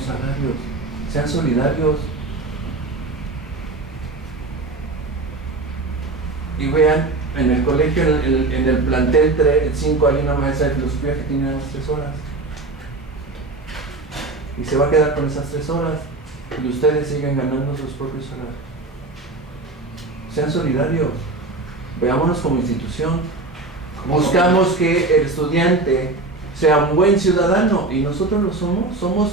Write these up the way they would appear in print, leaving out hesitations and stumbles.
mismos salarios. Sean solidarios. Y vean, en el colegio, en el plantel 5 hay una maestra de filosofía que tiene unas 3 horas. Y se va a quedar con esas 3 horas. Y ustedes siguen ganando sus propios salarios. Sean solidarios. Veámonos como institución. Buscamos que el estudiante sea un buen ciudadano. Y nosotros lo somos.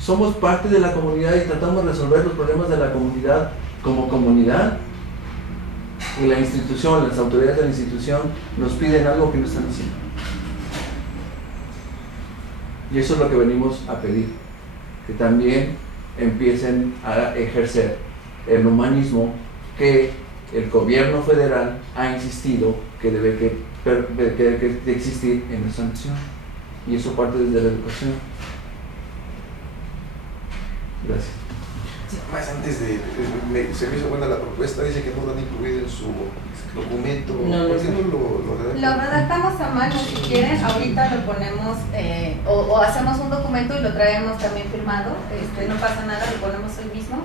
Somos parte de la comunidad y tratamos de resolver los problemas de la comunidad como comunidad. Y la institución, las autoridades de la institución nos piden algo que no están haciendo. Y eso es lo que venimos a pedir, que también empiecen a ejercer el humanismo que el gobierno federal ha insistido que debe que existir en nuestra nación. Y eso parte desde la educación. Gracias. Más antes se me hizo buena la propuesta, dice que no lo han incluido en su documento. ¿Por qué no lo redactan? Lo redactamos a mano, si quieren, ahorita lo ponemos o hacemos un documento y lo traemos también firmado, no pasa nada, lo ponemos hoy mismo.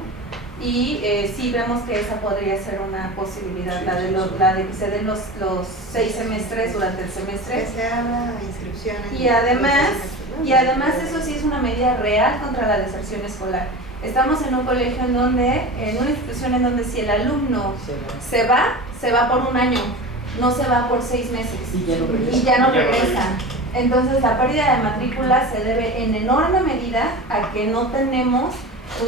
Y sí vemos que esa podría ser una posibilidad, la de que se den los 6 semestres durante el semestre. Que se haga inscripción. Y además eso sí es una medida real contra la deserción escolar. Estamos en un colegio en una institución en donde si el alumno se va por un año, no se va por 6 meses y ya no regresa. Entonces la pérdida de matrícula se debe en enorme medida a que no tenemos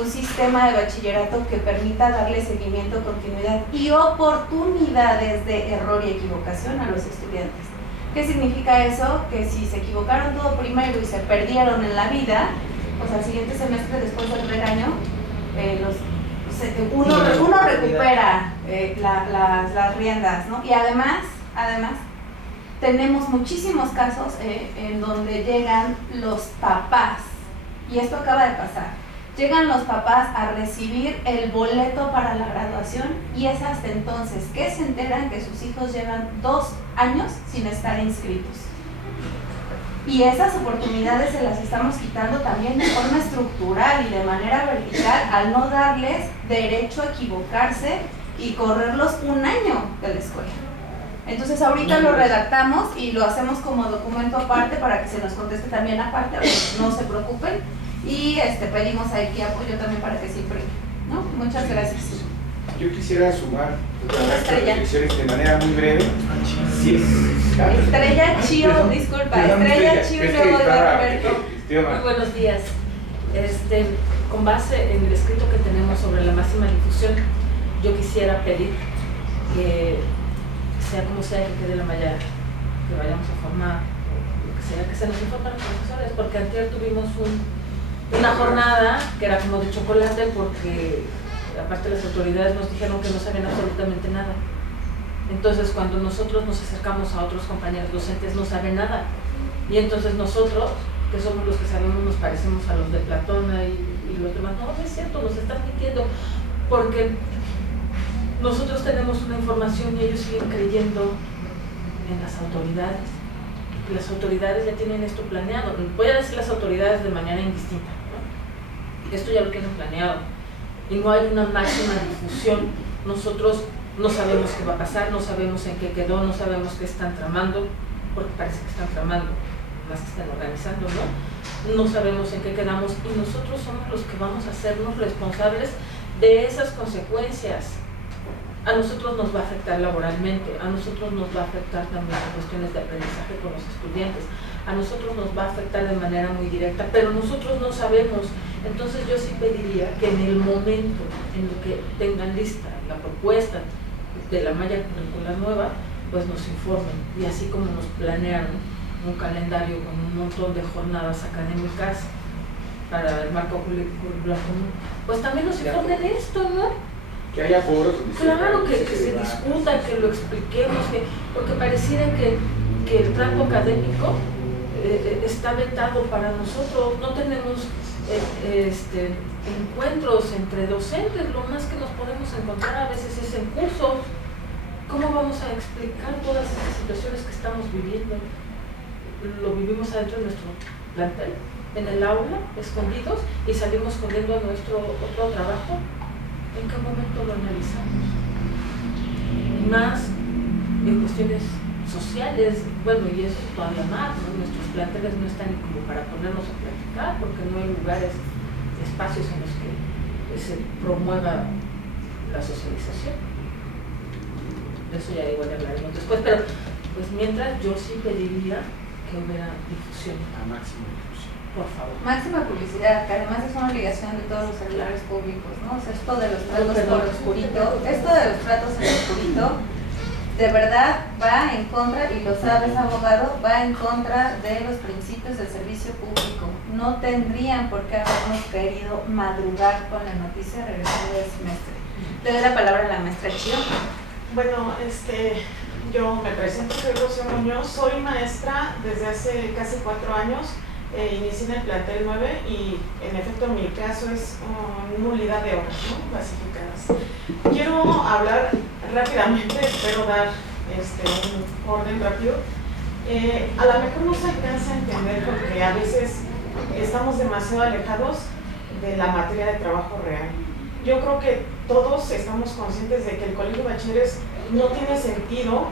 un sistema de bachillerato que permita darle seguimiento, continuidad y oportunidades de error y equivocación a los estudiantes. ¿Qué significa eso? Que si se equivocaron todo primero y se perdieron en la vida, pues al siguiente semestre, después del regaño, uno recupera las riendas, ¿no? Y además, tenemos muchísimos casos en donde llegan los papás, y esto acaba de pasar. Llegan los papás a recibir el boleto para la graduación y es hasta entonces que se enteran que sus hijos llevan 2 años sin estar inscritos. Y esas oportunidades se las estamos quitando también de forma estructural y de manera vertical al no darles derecho a equivocarse y correrlos un año de la escuela. Entonces ahorita lo redactamos y lo hacemos como documento aparte para que se nos conteste también aparte, no se preocupen. Y pedimos aquí apoyo también para que se imprima, ¿no? Muchas gracias. Yo quisiera sumar otras reflexiones de manera muy breve. Sí, Estrella Chío, disculpa, Estrella Chío y luego de Roberto. Muy buenos días. Con base en el escrito que tenemos sobre la máxima difusión, yo quisiera pedir que sea como sea que quede la malla que vayamos a formar, lo que sea, que se nos informe a los profesores, porque anterior tuvimos una jornada que era como de chocolate porque aparte las autoridades nos dijeron que no sabían absolutamente nada. Entonces cuando nosotros nos acercamos a otros compañeros docentes no saben nada. Y entonces nosotros, que somos los que sabemos, nos parecemos a los de Platón y los demás. No, no es cierto, nos están mintiendo. Porque nosotros tenemos una información y ellos siguen creyendo en las autoridades. Las autoridades ya tienen esto planeado. Voy a decir las autoridades de manera indistinta, ¿no? Esto ya lo tienen planeado. Y no hay una máxima difusión. Nosotros no sabemos qué va a pasar, no sabemos en qué quedó, no sabemos qué están tramando, porque parece que están tramando, más que están organizando, ¿no? No sabemos en qué quedamos y nosotros somos los que vamos a hacernos responsables de esas consecuencias. A nosotros nos va a afectar laboralmente, a nosotros nos va a afectar también en cuestiones de aprendizaje con los estudiantes, a nosotros nos va a afectar de manera muy directa, pero nosotros no sabemos. Entonces yo sí pediría que en el momento en el que tengan lista la propuesta de la malla curricular nueva, pues nos informen, y así como nos planearon un calendario con un montón de jornadas académicas para el marco curricular común, pues también nos informen de esto, ¿no? Que haya foros. Claro, que se discuta, que lo expliquemos, porque pareciera que el trato académico está vetado para nosotros. No tenemos encuentros entre docentes, lo más que nos podemos encontrar a veces es en cursos. ¿Cómo vamos a explicar todas esas situaciones que estamos viviendo? Lo vivimos adentro de nuestro plantel, en el aula, escondidos, y salimos corriendo a nuestro otro trabajo. ¿En qué momento lo analizamos? Y más en cuestiones sociales, bueno, y eso todavía más, ¿no? Nuestros planteles no están como para ponernos a platicar, porque no hay lugares, espacios en los que se promueva la socialización. De eso ya igual hablaremos después, pero pues mientras yo sí pediría que hubiera difusión. A máxima difusión. Por favor. Máxima publicidad, que además es una obligación de todos los celulares públicos, ¿no? O sea, esto de los tratos por oscurito, esto de los tratos en oscurito, de verdad va en contra, y lo sabes, abogado, va en contra de los principios del servicio público. No tendrían por qué habernos querido madrugar con la noticia regresando del semestre. Le doy la palabra a la maestra Chio. Bueno, yo me presento, soy Rocío Muñoz, soy maestra desde hace casi 4 años, inicié en el plantel 9 y en efecto en mi caso es nulidad de horas, ¿no? Clasificadas. Quiero hablar rápidamente, espero dar un orden rápido. A lo mejor no se alcanza a entender porque a veces estamos demasiado alejados de la materia de trabajo real. Yo creo que todos estamos conscientes de que el colegio de bachilleres no tiene sentido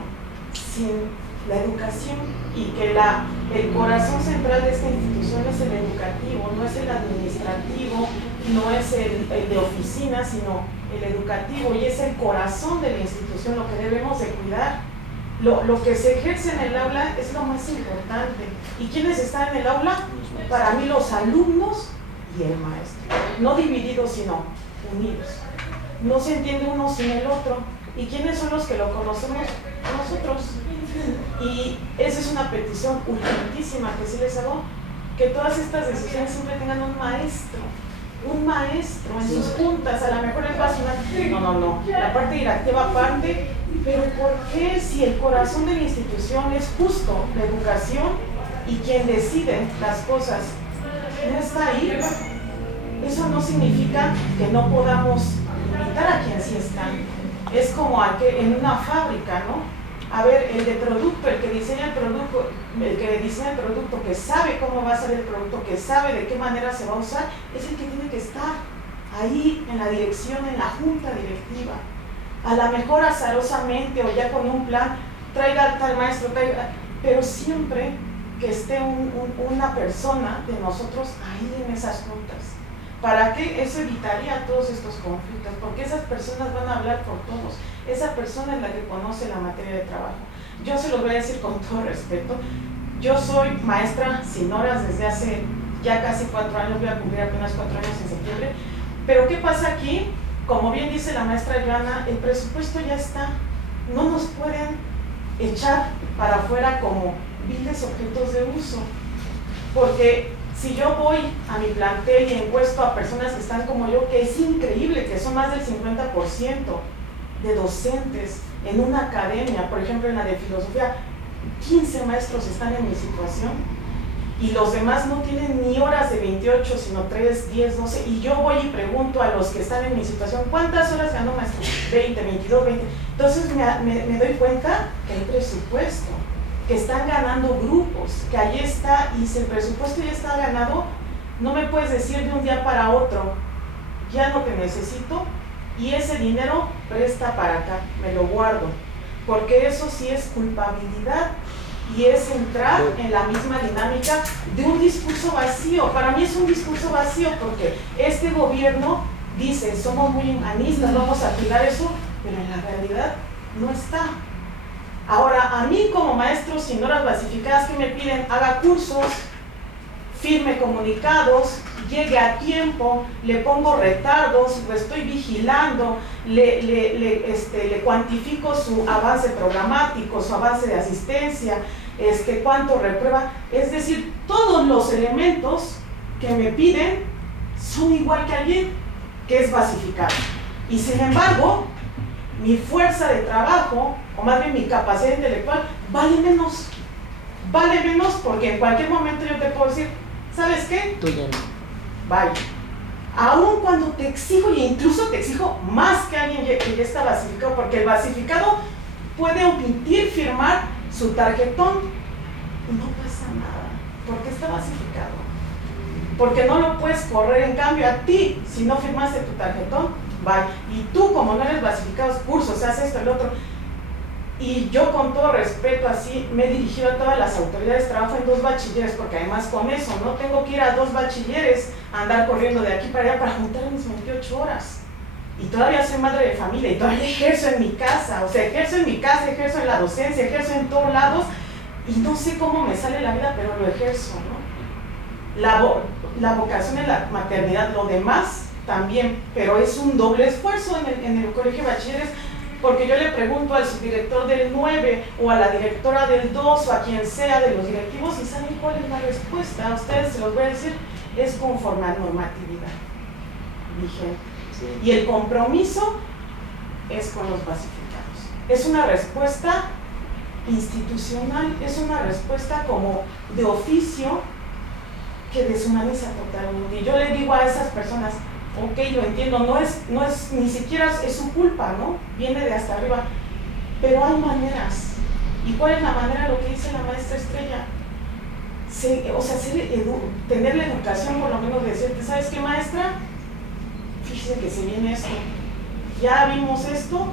sin la educación y que el corazón central de esta institución es el educativo, no es el administrativo, no es el de oficina, sino el educativo, y es el corazón de la institución lo que debemos de cuidar. Lo que se ejerce en el aula es lo más importante. ¿Y quiénes están en el aula? Para mí los alumnos y el maestro, no divididos sino unidos. No se entiende uno sin el otro. ¿Y quiénes son los que lo conocemos? Nosotros. Y esa es una petición urgentísima que sí les hago, que todas estas decisiones siempre tengan un maestro en sus juntas. A lo mejor les va a sonar, no, la parte directiva aparte, pero ¿por qué si el corazón de la institución es justo la educación y quien decide las cosas no está ahí? Eso no significa que no podamos invitar a quien sí está. Es como en una fábrica, ¿no? A ver, el de producto, el que diseña el producto, que sabe cómo va a ser el producto, que sabe de qué manera se va a usar, es el que tiene que estar ahí en la dirección, en la junta directiva. A lo mejor azarosamente o ya con un plan, traiga tal maestro, pero siempre que esté una persona de nosotros ahí en esas juntas. ¿Para qué? Eso evitaría todos estos conflictos, porque esas personas van a hablar por todos. Esa persona es la que conoce la materia de trabajo. Yo se los voy a decir con todo respeto. Yo soy maestra sin horas desde hace ya casi 4 años, voy a cumplir apenas 4 años en septiembre. Pero ¿qué pasa aquí? Como bien dice la maestra Joana, el presupuesto ya está. No nos pueden echar para afuera como viles objetos de uso, porque si yo voy a mi plantel y encuesto a personas que están como yo, que es increíble, que son más del 50% de docentes en una academia, por ejemplo en la de filosofía, 15 maestros están en mi situación y los demás no tienen ni horas de 28, sino 3, 10, 12, y yo voy y pregunto a los que están en mi situación, ¿cuántas horas ganó maestro? 20, 22, 20. Entonces me doy cuenta que hay presupuesto, que están ganando grupos, que ahí está, y si el presupuesto ya está ganado, no me puedes decir de un día para otro, ya no te necesito, y ese dinero presta para acá, me lo guardo, porque eso sí es culpabilidad, y es entrar en la misma dinámica de un discurso vacío. Para mí es un discurso vacío, porque este gobierno dice, somos muy humanistas, vamos a cuidar eso, pero en la realidad no está. Ahora, a mí como maestro sin horas basificadas, que me piden, haga cursos, firme comunicados, llegue a tiempo, le pongo retardos, lo estoy vigilando, le cuantifico su avance programático, su avance de asistencia, cuánto reprueba. Es decir, todos los elementos que me piden son igual que alguien que es basificado. Y sin embargo, mi fuerza de trabajo, o más bien mi capacidad intelectual, vale menos porque en cualquier momento yo te puedo decir, ¿sabes qué? Tú ya no. Vaya. Aún cuando te exijo, e incluso te exijo más que alguien que ya está basificado, porque el basificado puede omitir firmar su tarjetón y no pasa nada, porque está basificado. porque no lo puedes correr. En cambio, a ti, si no firmaste tu tarjetón, bye. Y tú, como no eres basificados cursos, haces esto, el otro. Y yo, con todo respeto, así me he dirigido a todas las autoridades, trabajo en 2 bachilleres, porque además con eso no tengo que ir a 2 bachilleres a andar corriendo de aquí para allá para juntar mis 28 horas. Y todavía soy madre de familia y todavía ejerzo en mi casa, o sea, ejerzo en mi casa, ejerzo en la docencia, ejerzo en todos lados y no sé cómo me sale la vida, pero lo ejerzo, ¿no? La vocación en la maternidad, lo demás también, pero es un doble esfuerzo en el colegio de bachilleres, porque yo le pregunto al subdirector del 9 o a la directora del 2 o a quien sea de los directivos y ¿saben cuál es la respuesta? A ustedes se los voy a decir, es conforme a normatividad vigente. Sí. Y el compromiso es con los basificados. Es una respuesta institucional, es una respuesta como de oficio que deshumaniza totalmente. Y yo le digo a esas personas, ok, lo entiendo, no es ni siquiera es su culpa, ¿no? Viene de hasta arriba, pero hay maneras. ¿Y cuál es la manera? Lo que dice la maestra Estrella. Tener la educación, por lo menos decirte, ¿sabes qué, maestra? Fíjese que se viene esto, ya vimos esto,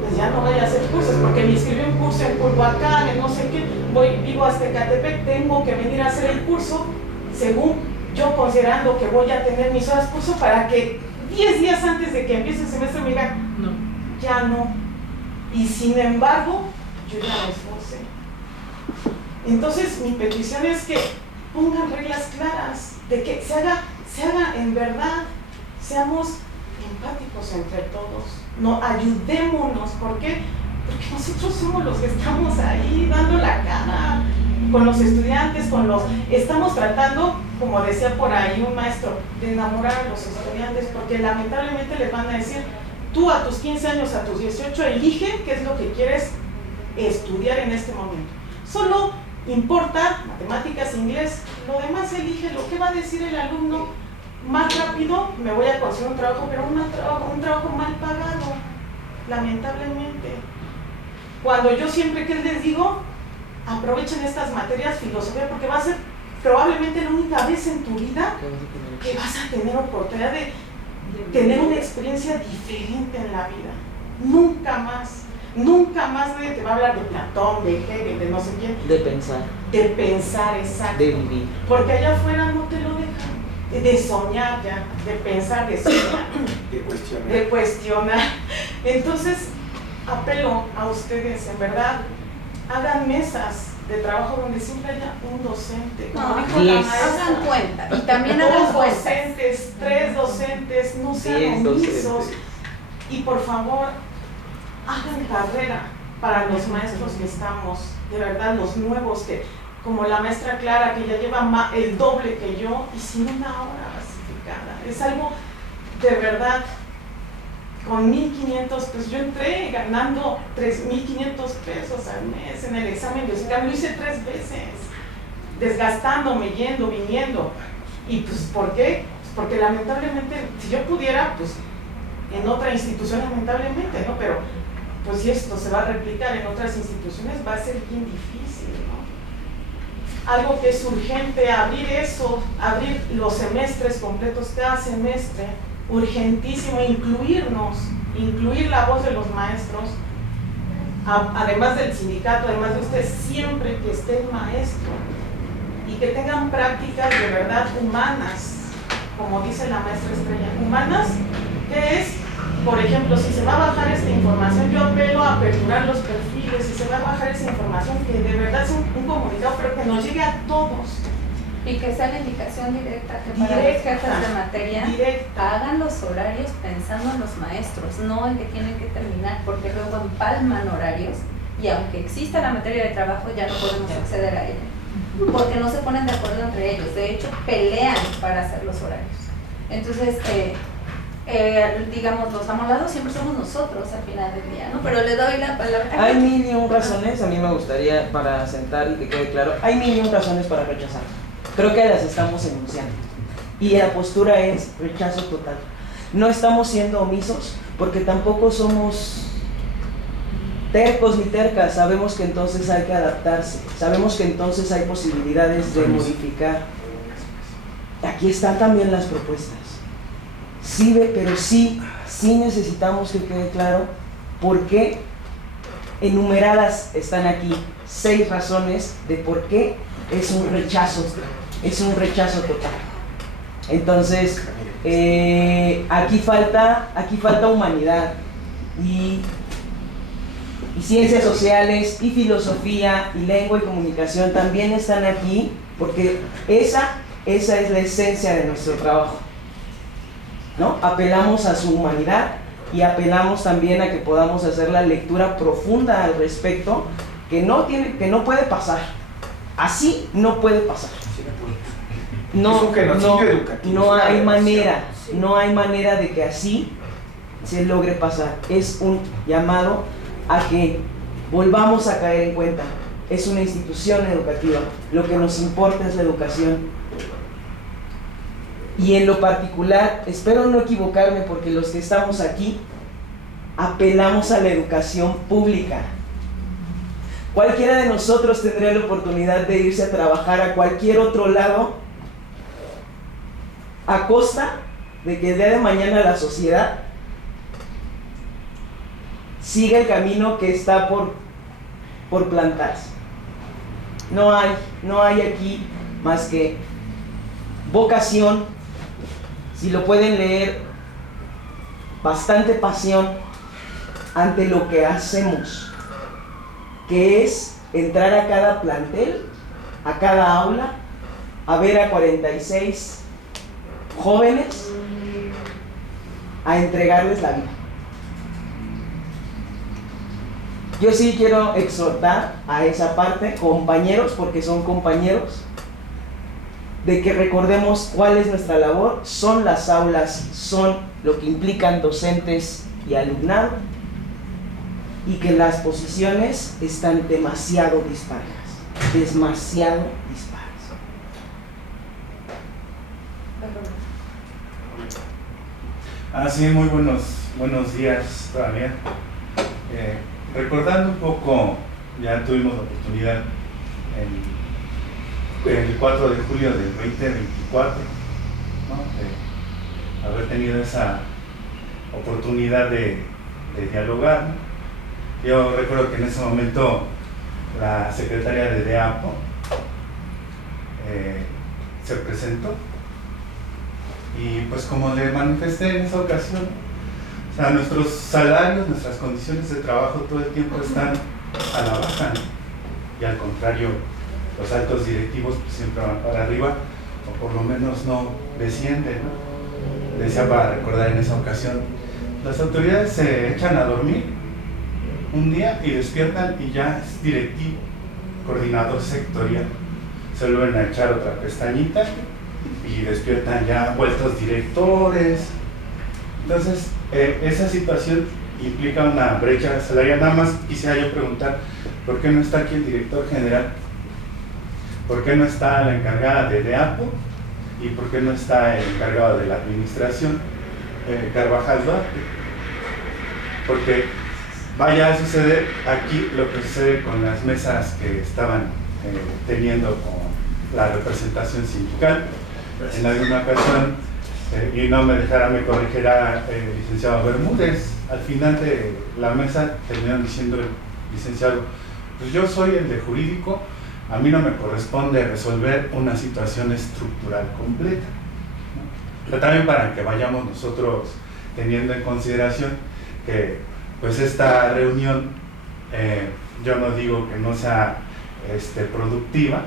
pues ya no voy a hacer cursos, porque me inscribí un curso en Culhuacán, en no sé qué, vivo hasta Ecatepec, tengo que venir a hacer el curso, según yo considerando que voy a tener mis horas curso para que 10 días antes de que empiece el semestre me digan, no, ya no. Y sin embargo, yo ya me esforcé. Entonces, mi petición es que pongan reglas claras, de que se haga en verdad. Seamos empáticos entre todos, no, ayudémonos. ¿Por qué? Porque nosotros somos los que estamos ahí dando la cara con los estudiantes, estamos tratando, como decía por ahí un maestro, de enamorar a los estudiantes, porque lamentablemente les van a decir, tú a tus 15 años, a tus 18, elige qué es lo que quieres estudiar en este momento. Solo importa matemáticas, inglés, lo demás elige lo que va a decir el alumno. Más rápido me voy a conseguir un trabajo, pero un trabajo mal pagado, lamentablemente. Cuando yo siempre que les digo, aprovechen estas materias, filosofía, porque va a ser probablemente la única vez en tu vida que vas a tener oportunidad de tener una experiencia diferente en la vida. Nunca más nadie te va a hablar de Platón, de Hegel, de no sé quién. De pensar. De pensar, exacto. De vivir. Porque allá afuera no te lo dejan. De soñar ya, de pensar, de soñar, de cuestionar. Entonces, apelo a ustedes, en verdad, hagan mesas de trabajo donde siempre haya un docente. No, hagan cuenta. Y también hagan docentes, 3 docentes, no sean omisos. Y por favor, hagan carrera para los maestros que estamos, de verdad, los nuevos que... como la maestra Clara, que ya lleva el doble que yo y sin una hora basificada. Es algo de verdad, con 1,500 pesos, yo entré ganando 3,500 pesos al mes en el examen de música, lo hice 3 veces, desgastándome, yendo, viniendo. ¿Y pues por qué? Pues porque lamentablemente, si yo pudiera, pues en otra institución lamentablemente, ¿no? Pero pues si esto se va a replicar en otras instituciones va a ser bien difícil, ¿no? Algo que es urgente, abrir los semestres completos cada semestre, urgentísimo, incluir la voz de los maestros, además del sindicato, además de ustedes, siempre que esté el maestro, y que tengan prácticas de verdad humanas, como dice la maestra Estrella, humanas, que es, por ejemplo, si se va a bajar esta información, yo apelo a aperturar los perfiles, si se va a bajar esa información, que de verdad es un comunicado, pero que nos llegue a todos. Y que sea la indicación directa, que para los jefes de materia hagan los horarios pensando en los maestros, no en que tienen que terminar, porque luego empalman horarios y aunque exista la materia de trabajo ya no podemos acceder a ella, porque no se ponen de acuerdo entre ellos, de hecho pelean para hacer los horarios. Entonces, digamos, los amolados siempre somos nosotros al final del día, ¿no? Pero le doy la palabra. Hay 1,000,000 razones, a mí me gustaría, para sentar y que quede claro, hay 1,000,000 razones para rechazar. Creo que las estamos enunciando. Y la postura es rechazo total. No estamos siendo omisos porque tampoco somos tercos ni tercas. Sabemos que entonces hay que adaptarse. Sabemos que entonces hay posibilidades de modificar. aquí están también las propuestas. Sí, pero sí necesitamos que quede claro por qué enumeradas están aquí 6 razones de por qué es un rechazo total. Entonces, aquí falta humanidad y ciencias sociales y filosofía y lengua y comunicación también están aquí porque esa es la esencia de nuestro trabajo, ¿no? Apelamos a su humanidad y apelamos también a que podamos hacer la lectura profunda al respecto que no puede pasar. Así no puede pasar. No hay manera de que así se logre pasar. Es un llamado a que volvamos a caer en cuenta. Es una institución educativa. Lo que nos importa es la educación. Y en lo particular, espero no equivocarme porque los que estamos aquí apelamos a la educación pública. Cualquiera de nosotros tendría la oportunidad de irse a trabajar a cualquier otro lado a costa de que el día de mañana la sociedad siga el camino que está por plantarse. No hay aquí más que vocación, si lo pueden leer, bastante pasión ante lo que hacemos, que es entrar a cada plantel, a cada aula, a ver a 46 jóvenes, a entregarles la vida. Yo sí quiero exhortar a esa parte, compañeros, porque son compañeros, de que recordemos cuál es nuestra labor. Son las aulas, son lo que implican docentes y alumnado, y que las posiciones están demasiado disparejas, demasiado dispares. Sí, muy buenos días todavía. Recordando un poco, ya tuvimos la oportunidad el 4 de julio del 2024, ¿no? De haber tenido esa oportunidad de dialogar, ¿no? Yo recuerdo que en ese momento la secretaria de DEAPO se presentó y pues como le manifesté en esa ocasión, o sea, nuestros salarios, nuestras condiciones de trabajo todo el tiempo están a la baja, ¿no? Y al contrario, los altos directivos pues, siempre van para arriba, o por lo menos no descienden, ¿no? Decía para recordar en esa ocasión, las autoridades se echan a dormir un día y despiertan y ya es directivo, coordinador sectorial, se vuelven a echar otra pestañita y despiertan ya vueltos directores. Entonces, esa situación implica una brecha salarial. Nada más quisiera yo preguntar, ¿por qué no está aquí el director general? ¿Por qué no está la encargada de DEAPO? ¿Y por qué no está el encargado de la administración, Carvajal Duarte? Porque vaya a suceder aquí lo que sucede con las mesas que estaban teniendo con la representación sindical. En alguna ocasión, y no me dejará, me corregirá el licenciado Bermúdez, al final de la mesa terminaron diciendo el licenciado, pues yo soy el de jurídico, a mí no me corresponde resolver una situación estructural completa, ¿no? Pero también para que vayamos nosotros teniendo en consideración que pues esta reunión, yo no digo que no sea productiva,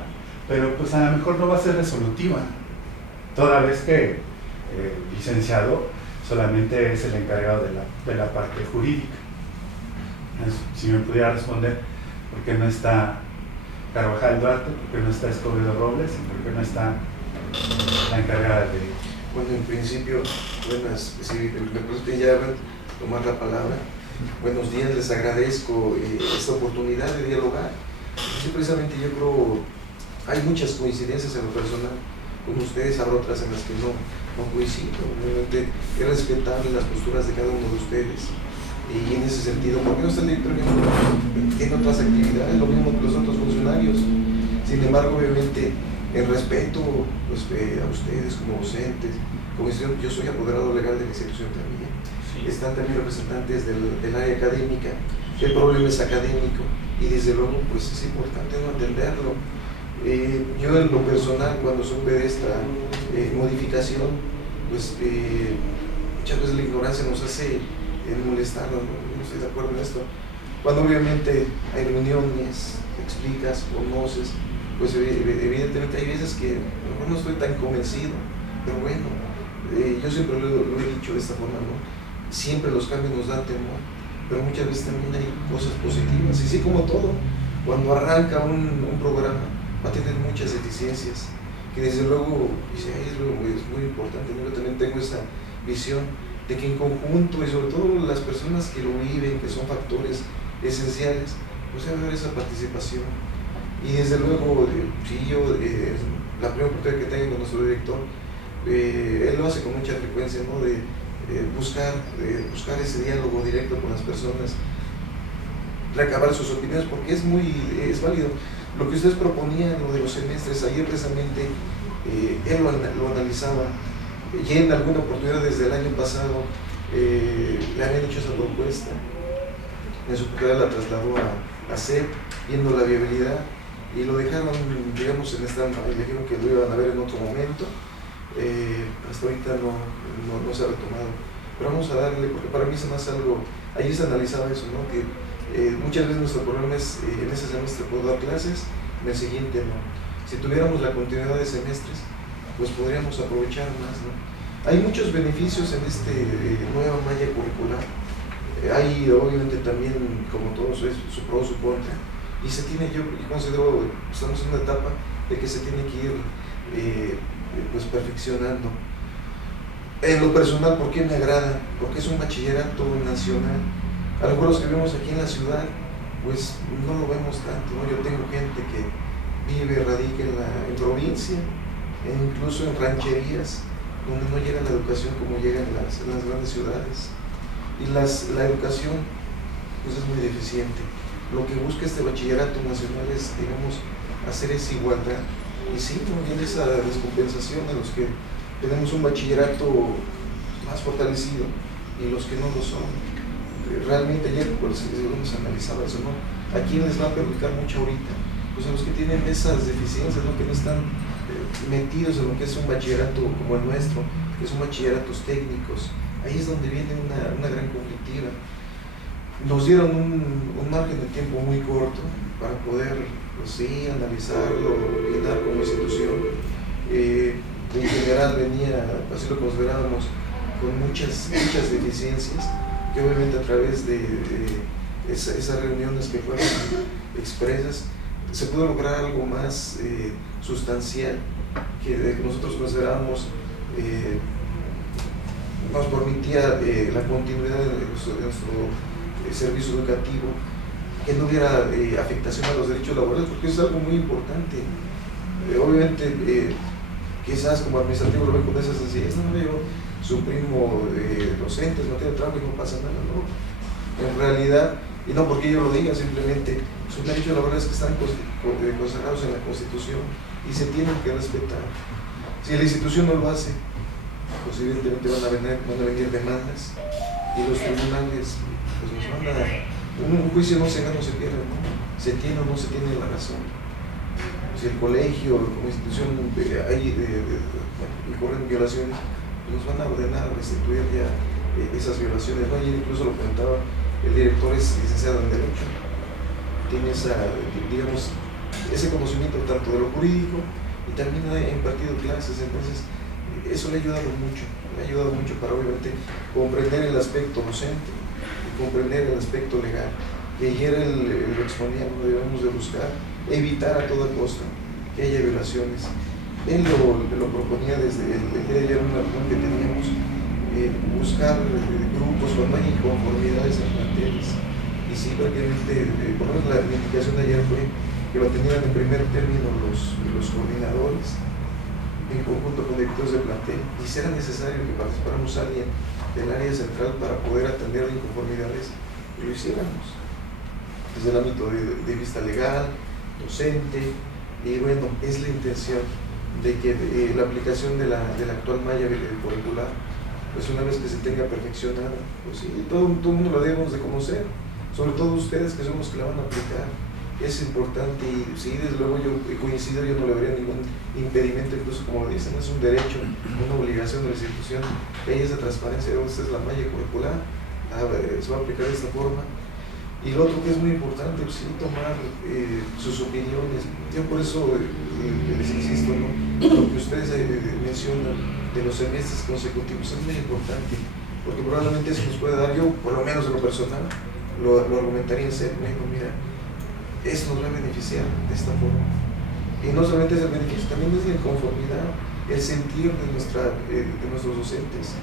pero pues a lo mejor no va a ser resolutiva, toda vez que el licenciado solamente es el encargado de la parte jurídica. Si me pudiera responder, ¿por qué no está Carvajal Duarte? ¿Por qué no está Escobedo Robles? ¿Por qué no está la encargada de...? Bueno, en principio, buenas, si me permiten ya tomar la palabra. Buenos días, les agradezco esta oportunidad de dialogar. Sí, precisamente yo creo hay muchas coincidencias en lo personal con ustedes, habrá otras en las que no coincido. Obviamente es respetable las posturas de cada uno de ustedes. Y en ese sentido, ¿por qué no está el director en otras actividades? Lo mismo que los otros funcionarios. Sin embargo, obviamente, en respeto pues, a ustedes como docentes, como institución. Yo soy apoderado legal de la institución también. Están también representantes del área académica. El problema es académico y desde luego pues es importante no atenderlo. Yo en lo personal, cuando supe de esta modificación, pues muchas veces la ignorancia nos hace molestarnos, no estoy de acuerdo en esto. Cuando obviamente hay reuniones, explicas, conoces, pues evidentemente hay veces que a lo mejor no estoy tan convencido, pero bueno, yo siempre lo he dicho de esta forma, ¿no? Siempre los cambios nos dan temor, pero muchas veces también hay cosas positivas, y sí, como todo, cuando arranca un programa va a tener muchas deficiencias, que desde luego, es muy importante, ¿no? Yo también tengo esa visión de que en conjunto, y sobre todo las personas que lo viven, que son factores esenciales, pues debe haber esa participación. Y desde luego, si yo, la primera oportunidad que tengo con nuestro director, él lo hace con mucha frecuencia, ¿no? De buscar ese diálogo directo con las personas, recabar sus opiniones, porque es válido. Lo que ustedes proponían, lo de los semestres, ayer precisamente él lo analizaba, y en alguna oportunidad desde el año pasado le habían hecho esa propuesta, en su oportunidad la trasladó a CEP, viendo la viabilidad, y lo dejaron, digamos, en stand-by, le dijeron que lo iban a ver en otro momento. Hasta ahorita no se ha retomado, pero vamos a darle, porque para mí se me hace algo, allí se analizaba eso, ¿no? Que muchas veces nuestro problema es, en ese semestre puedo dar clases, en el siguiente no. Si tuviéramos la continuidad de semestres, pues podríamos aprovechar más, ¿no? Hay muchos beneficios en nueva malla curricular. Hay obviamente también, como todos, su pro, su contra, y yo considero, estamos en una etapa de que se tiene que ir pues perfeccionando. En lo personal, ¿por qué me agrada? Porque es un bachillerato nacional. A lo mejor los que vemos aquí en la ciudad, pues no lo vemos tanto, ¿no? Yo tengo gente que vive, radica en provincia, incluso en rancherías, donde no llega la educación como llega en las grandes ciudades. Y la educación pues es muy deficiente. Lo que busca este bachillerato nacional es, digamos, hacer esa igualdad. Y sí, no viene esa descompensación de los que tenemos un bachillerato más fortalecido y los que no lo son. Realmente ayer pues nos analizaba eso, ¿no? ¿A quién les va a perjudicar mucho ahorita? Pues a los que tienen esas deficiencias, ¿no? Que no están metidos en lo que es un bachillerato como el nuestro, que son bachilleratos técnicos. Ahí es donde viene una gran conflictiva. Nos dieron un margen de tiempo muy corto para poder, pues sí, analizarlo, brindar como institución. En general venía, así lo considerábamos, con muchas deficiencias, que obviamente a través de esas reuniones que fueron expresas, se pudo lograr algo más sustancial, que nosotros considerábamos nos permitía la continuidad de nuestro servicio educativo, que no hubiera afectación a los derechos laborales, porque eso es algo muy importante. Obviamente, quizás como administrativo lo ven con esa sencillez, no, yo suprimo docentes, materia de trabajo y no pasa nada, ¿no? En realidad, y no porque yo lo diga, simplemente son derechos laborales que están consagrados en la Constitución y se tienen que respetar. Si la institución no lo hace, pues evidentemente van a venir demandas y los tribunales pues nos van a... Un juicio no se gana o se pierde, ¿no? Se tiene o no se tiene la razón. Si el colegio como institución incurren violaciones, nos van a ordenar a restituir ya esas violaciones, ¿no? Ayer incluso lo comentaba, el director es licenciado en Derecho, tiene digamos, ese conocimiento tanto de lo jurídico y también ha impartido clases, entonces eso le ha ayudado mucho para obviamente comprender el aspecto docente y comprender el aspecto legal. Y ayer lo exponía, ¿no? Debemos de buscar evitar a toda costa que haya violaciones. Él lo proponía desde el día de ayer, una reunión que teníamos, buscar grupos cuando hay inconformidades en planteles. Y sí, prácticamente, por lo menos la indicación de ayer fue que lo tenían en primer término los coordinadores, en conjunto con directores de plantel, y si era necesario que participáramos alguien del área central para poder atender inconformidades, lo hiciéramos. Desde el ámbito de vista legal, docente, Y bueno, es la intención de que la aplicación de la actual malla curricular, pues una vez que se tenga perfeccionada, pues sí, todo el mundo lo debemos de conocer, sobre todo ustedes que son los que la van a aplicar. Es importante y sí, desde luego yo coincido, yo no le vería ningún impedimento, incluso como dicen, es un derecho, una obligación de la institución, que haya esa transparencia. Esta es la malla curricular, se va a aplicar de esta forma. Y lo otro que es muy importante, pues sí, tomar sus opiniones. Yo por eso les insisto, ¿no? Lo que ustedes mencionan de los semestres consecutivos es muy importante, porque probablemente eso nos puede dar, yo por lo menos en lo personal, lo argumentaría en serio, mira, eso nos va a beneficiar de esta forma. Y no solamente es el beneficio, también es la inconformidad, el sentir de nuestros docentes.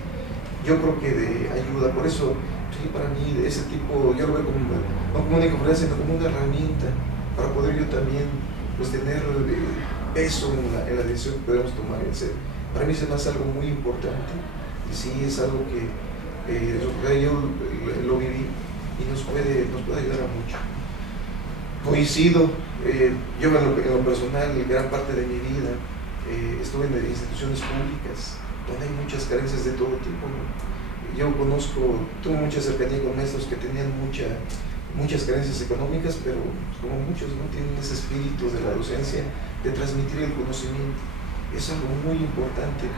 Yo creo que de ayuda, por eso, sí, para mí, de ese tipo, yo lo veo como, no como una conferencia, sino como una herramienta para poder yo también pues, tener peso en la decisión que podemos tomar en serio. Para mí se me hace algo muy importante, y sí es algo que yo lo viví y nos puede ayudar a mucho. Coincido, yo en lo personal, gran parte de mi vida estuve en instituciones públicas donde hay muchas carencias de todo tipo, ¿no? Yo tuve mucha cercanía con maestros que tenían muchas carencias económicas, pero como muchos no tienen ese espíritu de la docencia, de transmitir el conocimiento. Es algo muy importante,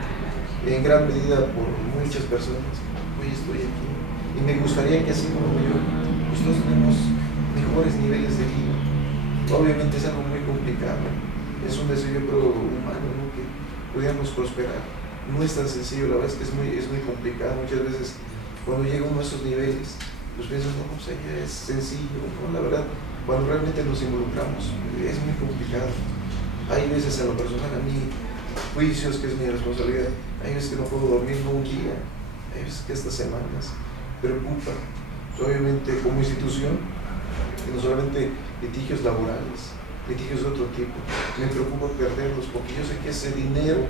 en gran medida por muchas personas. Hoy estoy aquí y me gustaría que así como yo, pues todos tenemos mejores niveles de vida. Obviamente es algo muy complicado, es un deseo, yo creo, humano, ¿no? Que pudiéramos prosperar. No es tan sencillo, la verdad es que es muy complicado. Muchas veces cuando llega uno a esos niveles, pues piensas, no, pues ya es sencillo, ¿no? La verdad, cuando realmente nos involucramos, es muy complicado. Hay veces en lo personal, a mí, juicios que es mi responsabilidad, hay veces que no puedo dormir no un día, hay veces que estas semanas preocupan. Obviamente como institución, no solamente litigios laborales, litigios de otro tipo, me preocupa perderlos porque yo sé que ese dinero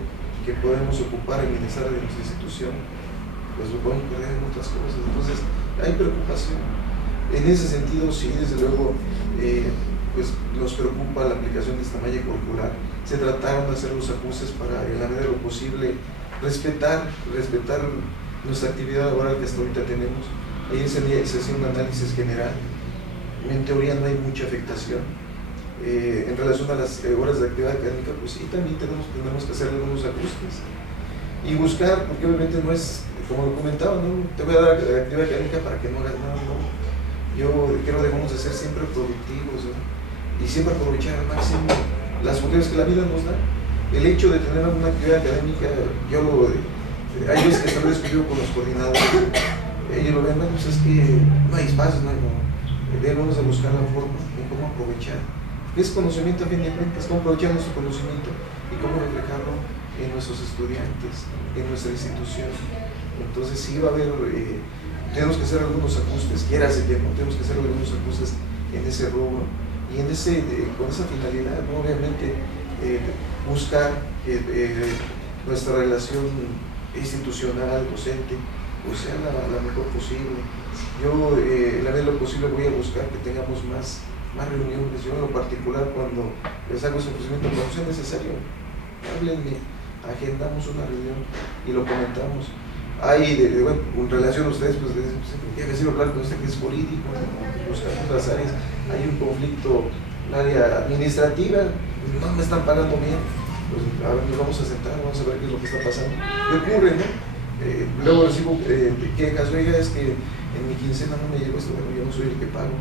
que podemos ocupar en bienestar de nuestra institución, pues lo podemos perder en otras cosas. Entonces hay preocupación. En ese sentido, sí, desde luego, pues nos preocupa la aplicación de esta malla curricular. Se trataron de hacer los ajustes para, en la medida de lo posible, respetar nuestra actividad laboral que hasta ahorita tenemos. Ahí se hacía un análisis general. En teoría no hay mucha afectación. En relación a las horas de actividad académica, pues sí, también tenemos que hacer algunos ajustes y buscar, porque obviamente no es, como lo comentaba, ¿no? Te voy a dar actividad académica para que no hagas nada, ¿no? Yo creo que debemos de ser siempre productivos, ¿no? Y siempre aprovechar al máximo las oportunidades que la vida nos da. El hecho de tener alguna actividad académica, hay veces que tal vez yo con los coordinadores, ellos lo ven, bueno, pues es que no hay espacio, no. Debemos de buscar la forma en cómo aprovechar. Es conocimiento a fin de cuentas, cómo aprovechar nuestro conocimiento y cómo reflejarlo en nuestros estudiantes, en nuestra institución. Entonces sí va a haber, tenemos que hacer algunos ajustes, quiera ese tiempo, tenemos que hacer algunos ajustes en ese rubro y con esa finalidad, ¿no? Obviamente buscar que nuestra relación institucional, docente, pues sea la mejor posible. Yo, en la medida de lo posible, voy a buscar que tengamos más reuniones. Yo en lo particular, cuando les hago ese ofrecimiento, cuando sea necesario, háblenme, agendamos una reunión y lo comentamos. Hay, en relación a ustedes, pues quiero decir, hablar con usted que es jurídico, buscando las áreas, hay un conflicto, el área administrativa, no me están pagando bien, pues a ver, nos vamos a sentar, vamos a ver qué es lo que está pasando. ¿Qué ocurre, no? Luego recibo quejas, oiga, es que en mi quincena no me llegó esto, bueno, yo no soy el que pago,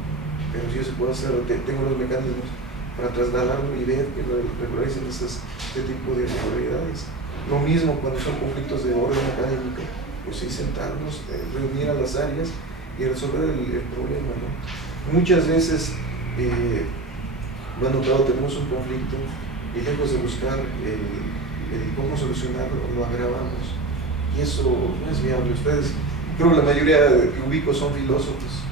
pero si yo se puede hacer, tengo los mecanismos para trasladarlo y ver que regularicen este tipo de irregularidades. Lo mismo cuando son conflictos de orden académico, pues sí, sentarnos, reunir a las áreas y resolver el problema, ¿no? Muchas veces, bueno, claro, tenemos un conflicto y lejos de buscar cómo solucionarlo, lo agravamos. Y eso no es viable. Ustedes, creo que la mayoría que ubico son filósofos.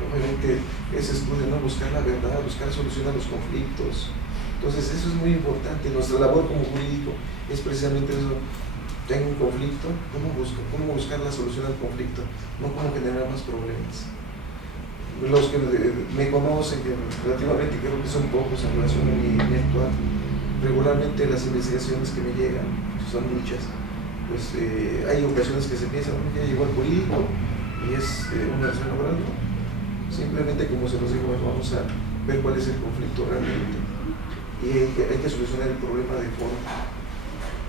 Obviamente ese estudio, ¿no? Buscar la verdad, buscar solucionar los conflictos. Entonces eso es muy importante. Nuestra labor como jurídico es precisamente eso. Tengo un conflicto, ¿cómo buscar la solución al conflicto? No cómo generar más problemas. los que me conocen, que relativamente creo que son pocos en relación a mi actual, regularmente las investigaciones que me llegan, son muchas, pues hay ocasiones que se piensan, ya llegó el jurídico y es una acción laboral, ¿no? Simplemente, como se los digo, vamos a ver cuál es el conflicto realmente y hay que solucionar el problema de forma.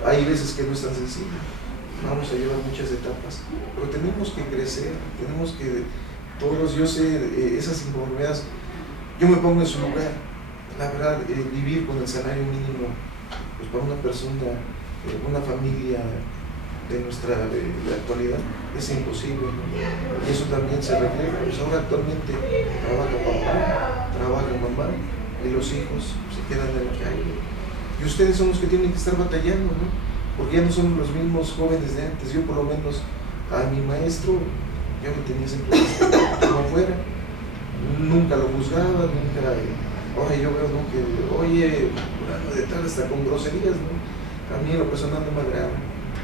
Hay veces que no es tan sencillo, vamos a llevar muchas etapas, pero tenemos que crecer, tenemos que, todos, yo sé, esas inconformidades, yo me pongo en su lugar, la verdad, vivir con el salario mínimo, pues para una persona, una familia de la actualidad, es imposible, ¿no? Y eso también se refleja, pues ahora actualmente trabaja papá, trabaja mamá, y los hijos se quedan en la calle. Y ustedes son los que tienen que estar batallando, ¿no? Porque ya no son los mismos jóvenes de antes. Yo por lo menos a mi maestro, yo lo tenía siempre como fuera. Nunca lo juzgaba, nunca... Ahora yo veo, ¿no?, que, oye, de tal hasta con groserías, ¿no? A mí en lo personal no me agrada.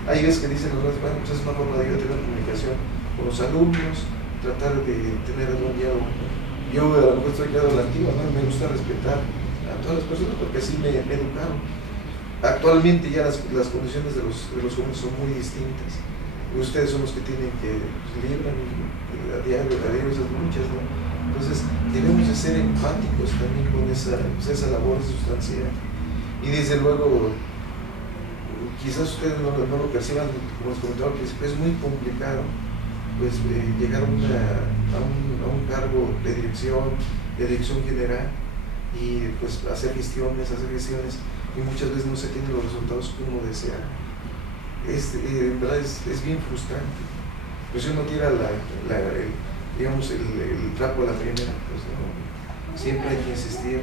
Hay veces que dicen los demás, bueno, pues es una forma de yo tener comunicación con los alumnos, tratar de tener algún diálogo. Yo a lo mejor estoy quedado a la antigua, ¿no? Me gusta respetar a todas las personas porque así me educaron. Actualmente ya las condiciones de los jóvenes son muy distintas. Y ustedes son los que tienen que libran a diario esas luchas, ¿no? Entonces debemos de ser empáticos también con esa labor sustancial. Y desde luego, quizás ustedes no lo perciban, como les comentaba al principio, es muy complicado pues llegar a un cargo de dirección general y pues hacer gestiones y muchas veces no se tienen los resultados que uno desea. En verdad es bien frustrante. Pues uno tira el trapo a la primera, pues no, siempre hay que insistir.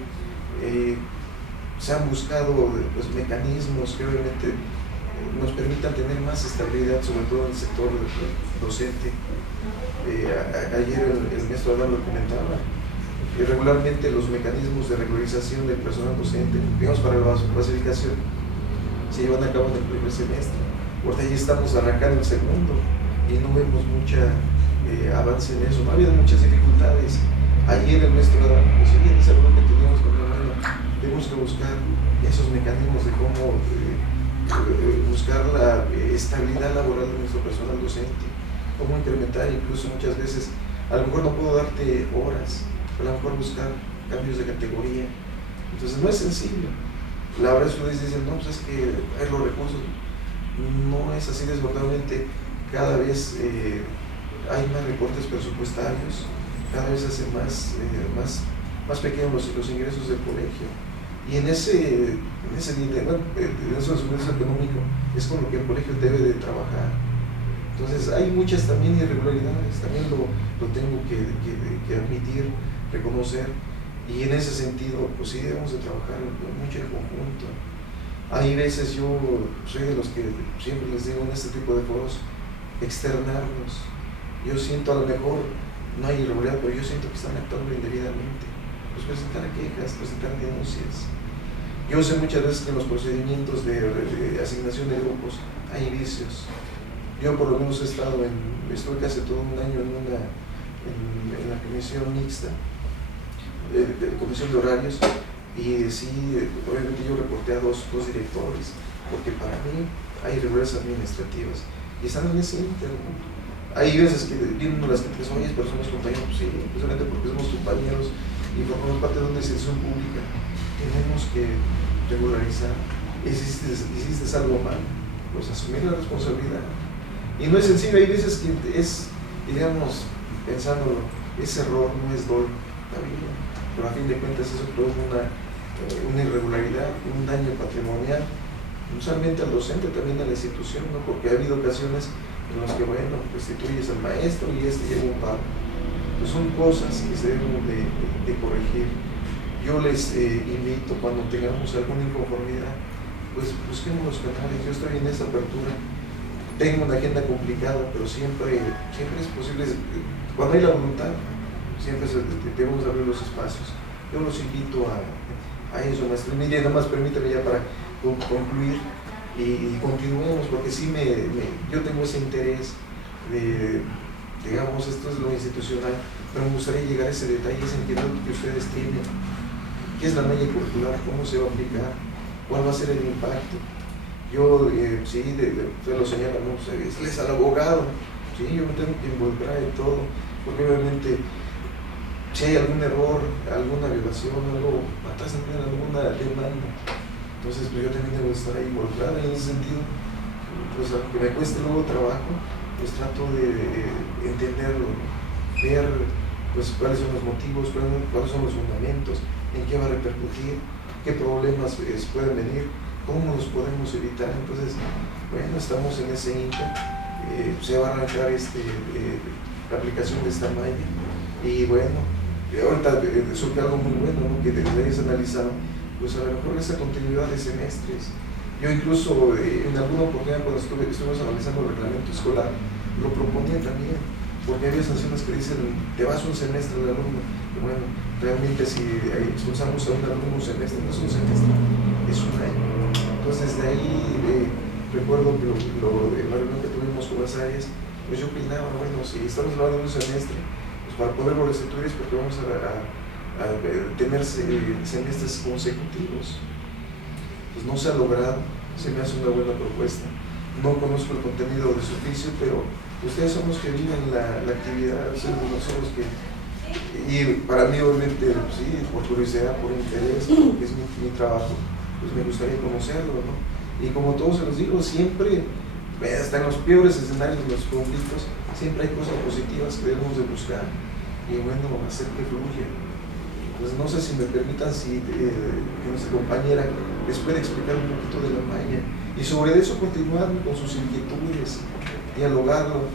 Se han buscado pues, mecanismos que obviamente nos permitan tener más estabilidad, sobre todo en el sector docente. Ayer el maestro Adán lo comentaba, regularmente los mecanismos de regularización del personal docente, digamos para la clasificación, se llevan a cabo en el primer semestre. Ahorita ya estamos arrancando el segundo y no vemos mucha avance en eso, no ha habido muchas dificultades. Ayer el maestro Adán, pues sí, ese error que teníamos con el hermano, tenemos que buscar esos mecanismos de cómo buscar la estabilidad laboral de nuestro personal docente, cómo incrementar, incluso muchas veces, a lo mejor no puedo darte horas, pero a lo mejor buscar cambios de categoría. Entonces no es sencillo. La verdad es que ustedes dicen, no, pues es que hay los recursos. No es así desbordadamente. Cada vez hay más recortes presupuestarios, cada vez se hacen más pequeños los ingresos del colegio. Y en ese ingreso económico es con lo que el colegio debe de trabajar. Entonces hay muchas también irregularidades, también lo tengo que admitir, reconocer, y en ese sentido pues sí debemos de trabajar mucho en conjunto. Hay veces yo soy de los que siempre les digo en este tipo de foros, externarnos. Yo siento, a lo mejor no hay irregularidad, pero yo siento que están actuando indebidamente. Pues presentar quejas, presentar denuncias. Yo sé muchas veces que en los procedimientos de asignación de grupos hay vicios. Yo por lo menos estuve casi todo un año en la comisión mixta, de comisión de horarios, y sí, obviamente yo reporté a dos directores, porque para mí hay irregularidades administrativas, y están en ese interno. Hay veces que vienen las que dicen, oye, pero somos compañeros, sí, precisamente porque somos compañeros y formamos parte de una institución pública. Tenemos que regularizar. Hiciste algo mal, pues asumir la responsabilidad. Y no es sencillo, hay veces que es, digamos, pensándolo, ese error no es dolo, está bien, pero a fin de cuentas eso provoca una irregularidad, un daño patrimonial, no solamente al docente, también a la institución, ¿no? Porque ha habido ocasiones en las que, bueno, restituyes al maestro y lleva un pago. Pues son cosas que se deben de corregir. Yo les invito, cuando tengamos alguna inconformidad, pues busquemos los canales. Yo estoy en esa apertura. Tengo una agenda complicada, pero siempre es posible, cuando hay la voluntad, siempre debemos abrir los espacios. Yo los invito a eso, maestro. Mire, nada más permítame ya para concluir y continuemos, porque sí yo tengo ese interés de digamos, esto es lo institucional, pero me gustaría llegar a ese detalle, ese sentido que ustedes tienen. ¿Qué es la malla curricular? ¿Cómo se va a aplicar? ¿Cuál va a ser el impacto? Yo, sí, usted lo señala, ¿no? Él es al abogado, sí, yo me tengo que involucrar en todo, porque obviamente si hay algún error, alguna violación, algo, atrás también alguna demanda, entonces pues yo también debo estar ahí involucrado en ese sentido. Pues aunque me cueste luego trabajo, pues trato de entenderlo, ¿no? Ver pues cuáles son los motivos, cuáles son los fundamentos, en qué va a repercutir, qué problemas pueden venir, cómo los podemos evitar. Entonces, bueno, estamos en ese inter, se va a arrancar la aplicación de esta malla, y bueno, ahorita surge algo muy bueno, ¿no? Que deberías analizar, pues a lo mejor esa continuidad de semestres. Yo incluso en alguna oportunidad cuando estuvimos analizando el reglamento escolar, lo proponía también, porque había sanciones que dicen, te vas un semestre de alumno. Y bueno, realmente si expulsamos a un alumno un semestre, no es un semestre, es un año. Entonces de ahí recuerdo que la reunión que tuvimos con las áreas, pues yo opinaba, bueno, si estamos hablando de un semestre, pues para poderlo restituir es porque vamos a tener semestres consecutivos. Pues no se ha logrado, se me hace una buena propuesta. No conozco el contenido de su oficio, pero ustedes son los que viven la actividad, somos los que, y para mí obviamente, sí, por curiosidad, por interés, porque es mi trabajo, pues me gustaría conocerlo, ¿no? Y como todos se los digo, siempre, hasta en los peores escenarios de los conflictos, siempre hay cosas positivas que debemos de buscar, y bueno, hacer que fluya. Pues no sé si me permitan, si nuestra compañera les puede explicar un poquito de la malla y sobre eso continuar con sus inquietudes, dialogarlo.